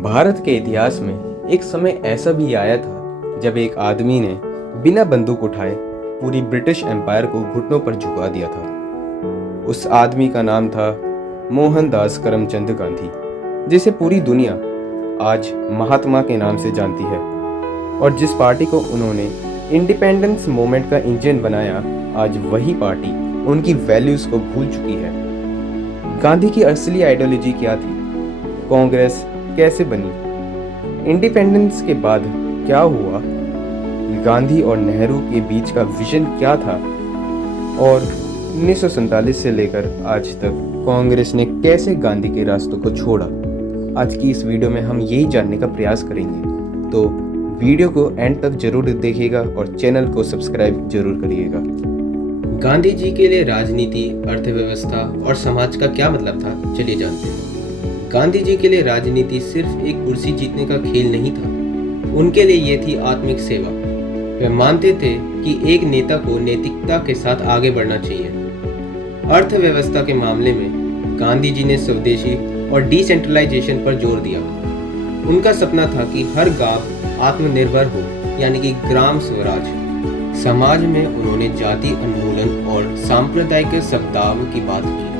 भारत के इतिहास में एक समय ऐसा भी आया था जब एक आदमी ने बिना बंदूक उठाए पूरी ब्रिटिश एम्पायर को घुटनों पर झुका दिया था। उस आदमी का नाम था मोहनदास करमचंद गांधी, जिसे पूरी दुनिया आज महात्मा के नाम से जानती है। और जिस पार्टी को उन्होंने इंडिपेंडेंस मूवमेंट का इंजन बनाया, आज वही पार्टी उनकी वैल्यूज को भूल चुकी है। गांधी की असली आइडियोलॉजी क्या थी? कांग्रेस कैसे बनी? इंडिपेंडेंस के बाद क्या हुआ? गांधी और नेहरू के बीच का विजन क्या था? और 1947 से लेकर आज तक कांग्रेस ने कैसे गांधी के रास्तों को छोड़ा? आज की इस वीडियो में हम यही जानने का प्रयास करेंगे, तो वीडियो को एंड तक जरूर देखिएगा और चैनल को सब्सक्राइब जरूर करिएगा। गांधी जी के लिए राजनीति, अर्थव्यवस्था और समाज का क्या मतलब था, चलिए जानते हैं। गांधी जी के लिए राजनीति सिर्फ एक कुर्सी जीतने का खेल नहीं था, उनके लिए ये थी आत्मिक सेवा। वे मानते थे कि एक नेता को नैतिकता के साथ आगे बढ़ना चाहिए। अर्थव्यवस्था के मामले में गांधी जी ने स्वदेशी और डिसेंट्रलाइजेशन पर जोर दिया। उनका सपना था कि हर गांव आत्मनिर्भर हो, यानी कि ग्राम स्वराज। समाज में उन्होंने जाति उन्मूलन और सांप्रदायिक सद्भाव की बात की।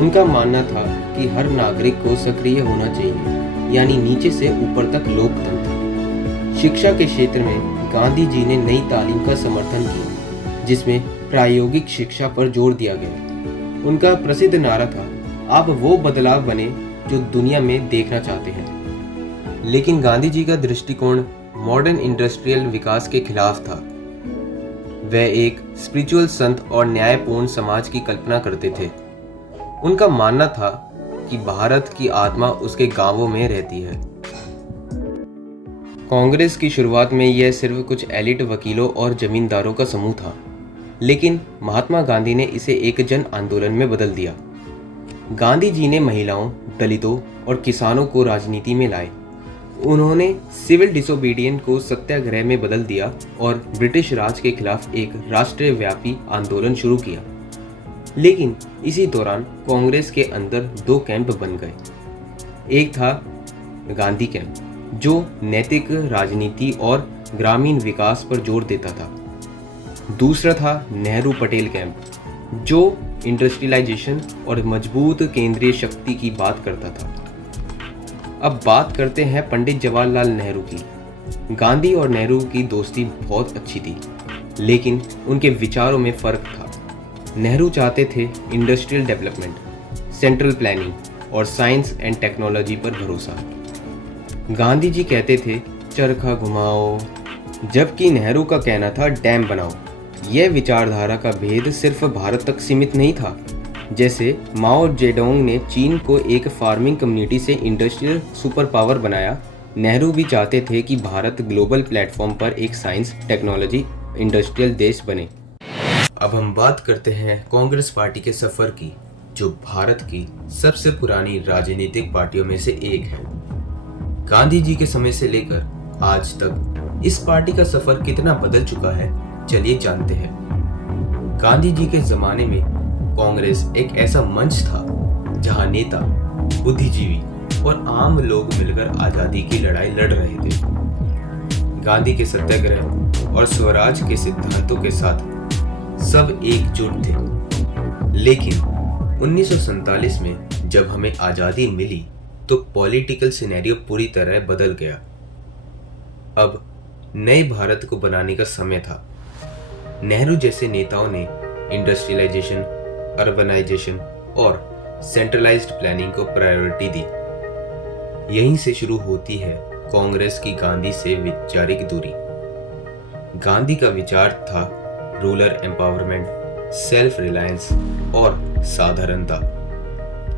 उनका मानना था कि हर नागरिक को सक्रिय होना चाहिए, यानी नीचे से ऊपर तक लोकतंत्र। शिक्षा के क्षेत्र में गांधी जी ने नई तालीम का समर्थन किया, जिसमें प्रायोगिक शिक्षा पर जोर दिया गया। उनका प्रसिद्ध नारा था, आप वो बदलाव बने जो दुनिया में देखना चाहते हैं। लेकिन गांधी जी का दृष्टिकोण मॉडर्न इंडस्ट्रियल विकास के खिलाफ था। वह एक स्पिरिचुअल संत और न्यायपूर्ण समाज की कल्पना करते थे। उनका मानना था कि भारत की आत्मा उसके गांवों में रहती है। कांग्रेस की शुरुआत में यह सिर्फ कुछ एलिट वकीलों और जमींदारों का समूह था, लेकिन महात्मा गांधी ने इसे एक जन आंदोलन में बदल दिया। गांधी जी ने महिलाओं, दलितों और किसानों को राजनीति में लाए। उन्होंने सिविल डिसोबीडियंस को सत्याग्रह में बदल दिया और ब्रिटिश राज के खिलाफ एक राष्ट्रव्यापी आंदोलन शुरू किया। लेकिन इसी दौरान कांग्रेस के अंदर दो कैंप बन गए। एक था गांधी कैंप, जो नैतिक राजनीति और ग्रामीण विकास पर जोर देता था। दूसरा था नेहरू पटेल कैंप, जो इंडस्ट्रियलाइजेशन और मजबूत केंद्रीय शक्ति की बात करता था। अब बात करते हैं पंडित जवाहरलाल नेहरू की। गांधी और नेहरू की दोस्ती बहुत अच्छी थी, लेकिन उनके विचारों में फर्क था। नेहरू चाहते थे इंडस्ट्रियल डेवलपमेंट, सेंट्रल प्लानिंग और साइंस एंड टेक्नोलॉजी पर भरोसा। गांधी जी कहते थे चरखा घुमाओ, जबकि नेहरू का कहना था डैम बनाओ। यह विचारधारा का भेद सिर्फ भारत तक सीमित नहीं था। जैसे माओ जेडोंग ने चीन को एक फार्मिंग कम्युनिटी से इंडस्ट्रियल सुपर पावर बनाया, नेहरू भी चाहते थे कि भारत ग्लोबल प्लेटफॉर्म पर एक साइंस, टेक्नोलॉजी, इंडस्ट्रियल देश बने। अब हम बात करते हैं कांग्रेस पार्टी के सफर की, जो भारत की सबसे पुरानी राजनीतिक पार्टियों में से एक है। गांधी जी के समय से लेकर आज तक इस पार्टी का सफर कितना बदल चुका है, चलिए जानते हैं। गांधी जी के जमाने में कांग्रेस एक ऐसा मंच था जहां नेता, बुद्धिजीवी और आम लोग मिलकर आजादी की लड़ाई लड़ रहे थे। गांधी के सत्याग्रह और स्वराज के सिद्धांतों के साथ सब एकजुट थे। लेकिन 1947 में जब हमें आजादी मिली तो पॉलिटिकल सिनेरियो पूरी तरह बदल गया। अब नए भारत को बनाने का समय था। नेहरू जैसे नेताओं ने इंडस्ट्रियलाइजेशन, अर्बनाइजेशन और सेंट्रलाइज्ड प्लानिंग को प्रायोरिटी दी। यहीं से शुरू होती है कांग्रेस की गांधी से वैचारिक दूरी। गांधी का विचार था रूरल एम्पावरमेंट, सेल्फ रिलायंस और साधारणता।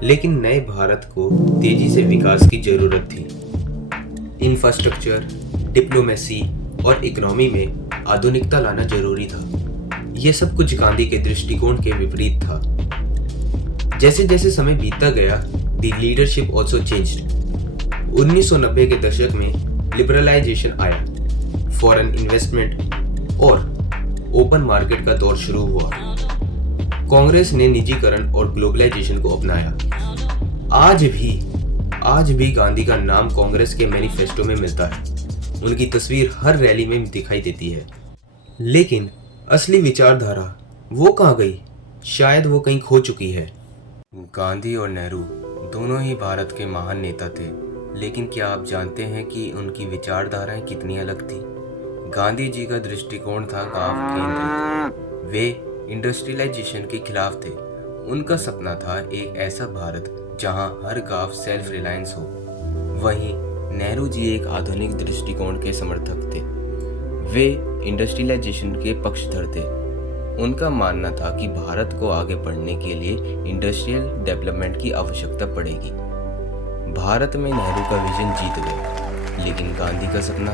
लेकिन नए भारत को तेजी से विकास की जरूरत थी। इंफ्रास्ट्रक्चर, डिप्लोमेसी और इकोनॉमी में आधुनिकता लाना जरूरी था। यह सब कुछ गांधी के दृष्टिकोण के विपरीत था। जैसे जैसे समय बीतता गया, द लीडरशिप ऑल्सो चेंज्ड। 1990 के दशक में लिबरलाइजेशन आया, फॉरेन इन्वेस्टमेंट और ओपन मार्केट का दौर शुरू हुआ। कांग्रेस ने निजीकरण और ग्लोबलाइजेशन को अपनाया। आज भी आज भी गांधी का नाम कांग्रेस के मैनिफेस्टो में मिलता है। उनकी तस्वीर हर रैली में दिखाई देती है। लेकिन असली विचारधारा वो कहाँ गई? शायद वो कहीं खो चुकी है। गांधी और नेहरू दोनों ही भारत के महान नेता थे, लेकिन क्या आप जानते हैं कि उनकी विचारधाराएं कितनी अलग थी? गांधी जी का दृष्टिकोण था गांव केंद्रित। वे इंडस्ट्रियलाइजेशन के खिलाफ थे। उनका सपना था एक ऐसा भारत जहां हर गांव सेल्फ रिलायंस हो। वहीं नेहरू जी एक आधुनिक दृष्टिकोण के समर्थक थे। वे इंडस्ट्रियलाइजेशन के पक्षधर थे। उनका मानना था कि भारत को आगे बढ़ने के लिए इंडस्ट्रियल डेवलपमेंट की आवश्यकता पड़ेगी। भारत में नेहरू का विजन जीत गया, लेकिन गांधी का सपना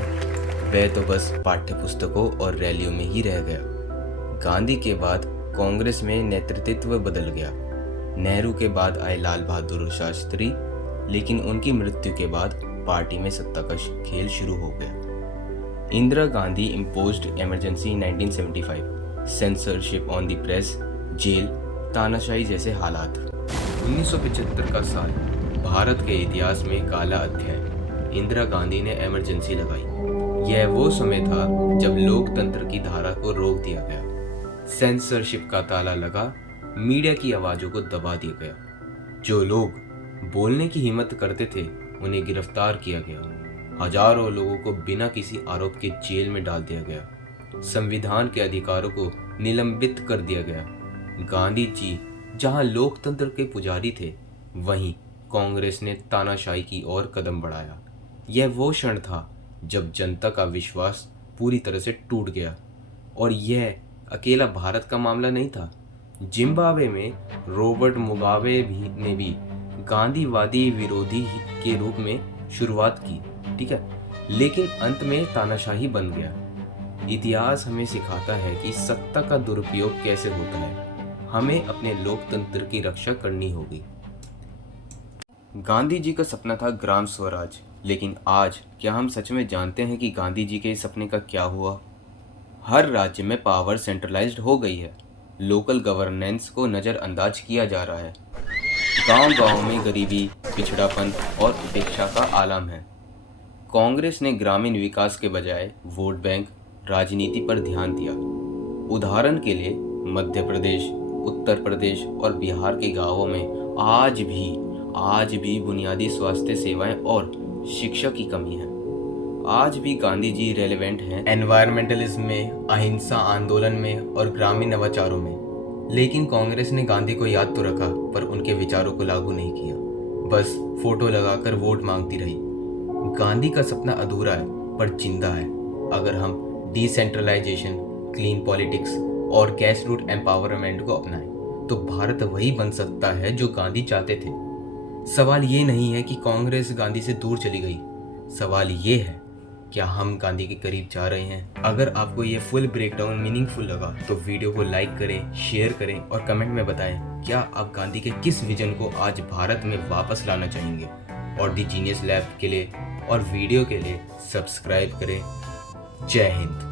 वह तो बस पाठ्य पुस्तकों और रैलियों में ही रह गया। गांधी के बाद कांग्रेस में नेतृत्व बदल गया। नेहरू के बाद आए लाल बहादुर शास्त्री, लेकिन उनकी मृत्यु के बाद पार्टी में सत्ता का खेल शुरू हो गया। Indira Gandhi imposed emergency 1975, censorship on the press, jail, तानाशाही जैसे हालात। 1975 का साल भारत के इतिहास में काला अध्याय। इंदिरा गांधी ने इमरजेंसी लगाई। यह वो समय था जब लोकतंत्र की धारा को रोक दिया गया, सेंसरशिप का ताला लगा, मीडिया की आवाज़ों को दबा दिया गया। जो लोग बोलने की हिम्मत करते थे उन्हें गिरफ्तार किया गया। हजारों लोगों को बिना किसी आरोप के जेल में डाल दिया गया। संविधान के अधिकारों को निलंबित कर दिया गया। गांधी जी जहां लोकतंत्र के पुजारी थे, वहीं कांग्रेस ने तानाशाही की ओर कदम बढ़ाया। यह वो क्षण था जब जनता का विश्वास पूरी तरह से टूट गया। और यह अकेला भारत का मामला नहीं था। जिम्बाब्वे में रॉबर्ट मुगाबे ने भी गांधीवादी विरोधी के रूप में शुरुआत की, ठीक है, लेकिन अंत में तानाशाही बन गया। इतिहास हमें सिखाता है कि सत्ता का दुरुपयोग कैसे होता है। हमें अपने लोकतंत्र की रक्षा करनी होगी। गांधी जी का सपना था ग्राम स्वराज, लेकिन आज क्या हम सच में जानते हैं कि गांधी जी के सपने का क्या हुआ? हर राज्य में पावर सेंट्रलाइज्ड हो गई है। लोकल गवर्नेंस को नज़रअंदाज किया जा रहा है। गांव-गांव में गरीबी, पिछड़ापन और उपेक्षा का आलम है। कांग्रेस ने ग्रामीण विकास के बजाय वोट बैंक राजनीति पर ध्यान दिया। उदाहरण के लिए मध्य प्रदेश, उत्तर प्रदेश और बिहार के गांवों में आज भी बुनियादी स्वास्थ्य सेवाएं और शिक्षा की कमी है। आज भी गांधी जी रेलेवेंट हैं एनवायरमेंटलिज्म में, अहिंसा आंदोलन में और ग्रामीण नवाचारों में। लेकिन कांग्रेस ने गांधी को याद तो रखा, पर उनके विचारों को लागू नहीं किया। बस फोटो लगाकर वोट मांगती रही। गांधी का सपना अधूरा है पर जिंदा है। अगर हम डिसेंट्रलाइजेशन, क्लीन पॉलिटिक्स और ग्रास रूट एम्पावरमेंट को अपनाएं तो भारत वही बन सकता है जो गांधी चाहते थे। सवाल ये नहीं है कि कांग्रेस गांधी से दूर चली गई। सवाल ये है, क्या हम गांधी के करीब जा रहे हैं? अगर आपको ये फुल ब्रेकडाउन मीनिंगफुल लगा तो वीडियो को लाइक करें, शेयर करें और कमेंट में बताएं क्या आप गांधी के किस विजन को आज भारत में वापस लाना चाहेंगे। और दी जीनियस लैब के लिए और वीडियो के लिए सब्सक्राइब करें। जय हिंद।